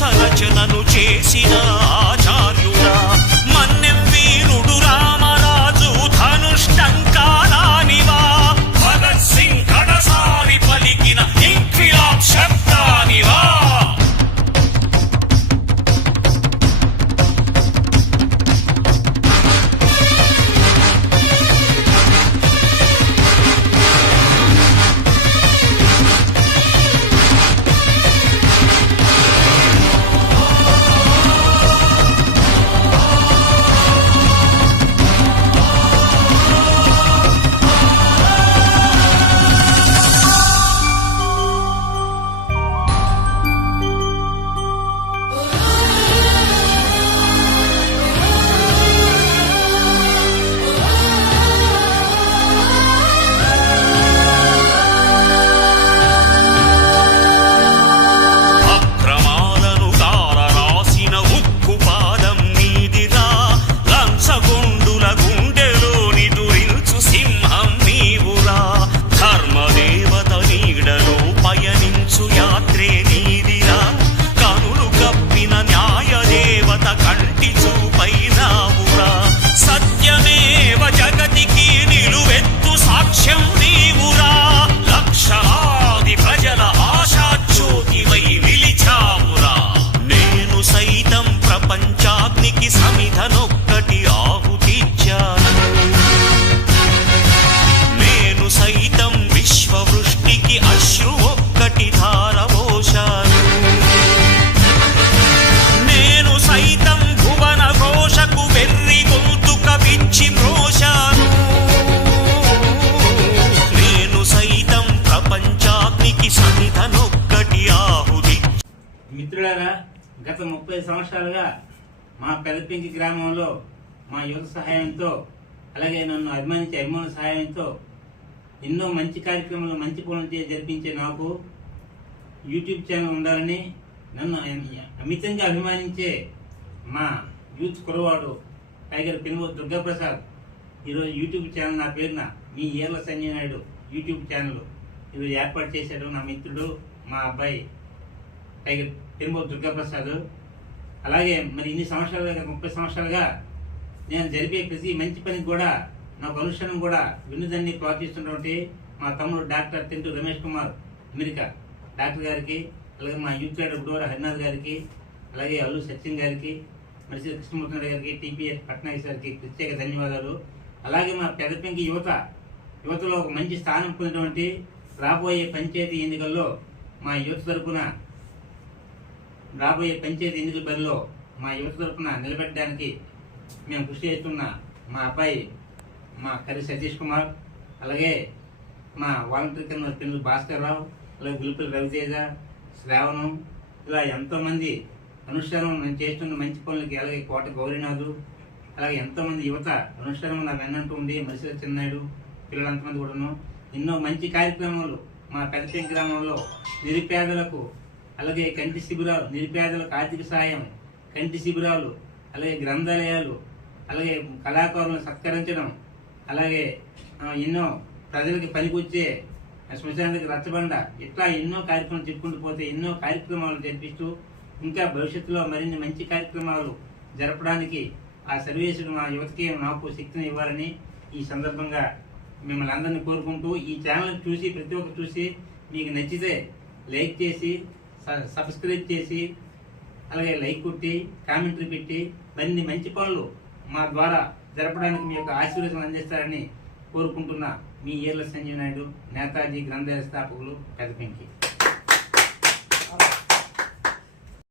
రచనను చేసిన ఆచార్యుడా మన్నెం వీరుడు రామరాజు ధనుష్టంకారానివా భగత్ సింగ్ కడసారి పలికిన ఇంక్విలాబ్ శబ్దానివా సమిధనొక్కటి ఆహుతిచ్చాను నేను సైతం విశ్వవృష్టికి అశ్రు ఒక్కటి ధారపోశాను నేను సైతం భువన ఘోషకు వెర్రి గొంతుక విచ్చి మ్రోశాను నేను సైతం ప్రపంచాగ్నికి సమిధనొక్కటి ఆహుతి. మిత్రులారా, గత 30 సంవత్సరాలుగా మా పెదపింకి గ్రామంలో మా యువత సహాయంతో అలాగే నన్ను అభిమానించే అభిమానుల సహాయంతో ఎన్నో మంచి కార్యక్రమాలు మంచి పనులు జరిపించే నాకు యూట్యూబ్ ఛానల్ ఉండాలని నన్ను అమితంగా అభిమానించే మా యూత్ కురవాడు టైగర్ పెనుగోతు దుర్గాప్రసాద్ ఈరోజు యూట్యూబ్ ఛానల్ నా పేరున మీ ఏర్ల సంజయ్ నాయుడు యూట్యూబ్ ఛానల్ ఈరోజు ఏర్పాటు చేశాడు నా మిత్రుడు మా అబ్బాయి టైగర్ పెనుగోతు దుర్గాప్రసాద్. అలాగే మరి ఇన్ని సంవత్సరాలుగా 30 సంవత్సరాలుగా నేను జరిపే ప్రతి మంచి పనికి కూడా నాకు అనుష్ఠానం కూడా వినుదాన్ని ప్రోత్సహిస్తున్నటువంటి మా తమ్ముడు doctor Tentu Ramesh Kumar America doctor గారికి, అలాగే మా యూత్ లీడర్ బుడవర హరినాథ్ గారికి, అలాగే అల్లు సచిన్ గారికి, మరిసి కృష్ణమూర్తి గారికి, టీపీఎస్ పట్నాయక్ గారికి ప్రత్యేక ధన్యవాదాలు. అలాగే మా పెదపెంకి యువతలో ఒక మంచి స్థానం పొందినటువంటి రాబోయే పంచాయతీ ఎన్నికల్లో మా యువత తరపున రాబోయే పంచాయతీ ఎన్నికల బరిలో మా యువత తరపున నిలబెట్టడానికి మేము కృషి చేస్తున్న మా అబ్బాయి మా కర్రి సతీష్ కుమార్, అలాగే మా వాలంటీర్ కింద పెన్ను భాస్కర్ రావు, అలాగే గులిపల్లి రవితేజ, శ్రావణం, ఇలా ఎంతోమంది అనుష్ఠానం నేను చేస్తున్న మంచి పనులకి, అలాగే కోట గౌరీనాథు, అలాగే ఎంతోమంది యువత అనుష్ఠానం నా వెన్నంటూ ఉంది. మరిసిల చిన్నాయుడు పిల్లలంతమంది కూడాను ఎన్నో మంచి కార్యక్రమాలు మా పెదపెంకి గ్రామంలో నిరుపేదలకు, అలాగే కంటి శిబిరాలు, నిరుపేదలకు ఆర్థిక సహాయం, కంటి శిబిరాలు, అలాగే గ్రంథాలయాలు, అలాగే కళాకారులను సత్కరించడం, అలాగే ఎన్నో ప్రజలకి పనికొచ్చే శ్మశానానికి రచ్చబండ, ఇట్లా ఎన్నో కార్యక్రమాలు చెప్పుకుంటూ పోతే ఎన్నో కార్యక్రమాలు జరిపిస్తూ ఇంకా భవిష్యత్తులో మరిన్ని మంచి కార్యక్రమాలు జరపడానికి ఆ సర్వేశ్వరుడు మా యువతకి నాకు శక్తిని ఇవ్వాలని ఈ సందర్భంగా మిమ్మల్ని అందరినీ కోరుకుంటూ, ఈ ఛానల్ చూసి ప్రతి ఒక్కరు చూసి మీకు నచ్చితే లైక్ చేసి సబ్స్క్రైబ్ చేసి అలాగే లైక్ కొట్టి కామెంటరీ పెట్టి మరిన్ని మంచి పనులు మా ద్వారా జరపడానికి మీ యొక్క ఆశీర్వాదం అందిస్తారని కోరుకుంటున్నా మీ ఏర్ల సంజయ్ నాయుడు, నేతాజీ గ్రంథాలయ స్థాపకులు పెదపెంకి.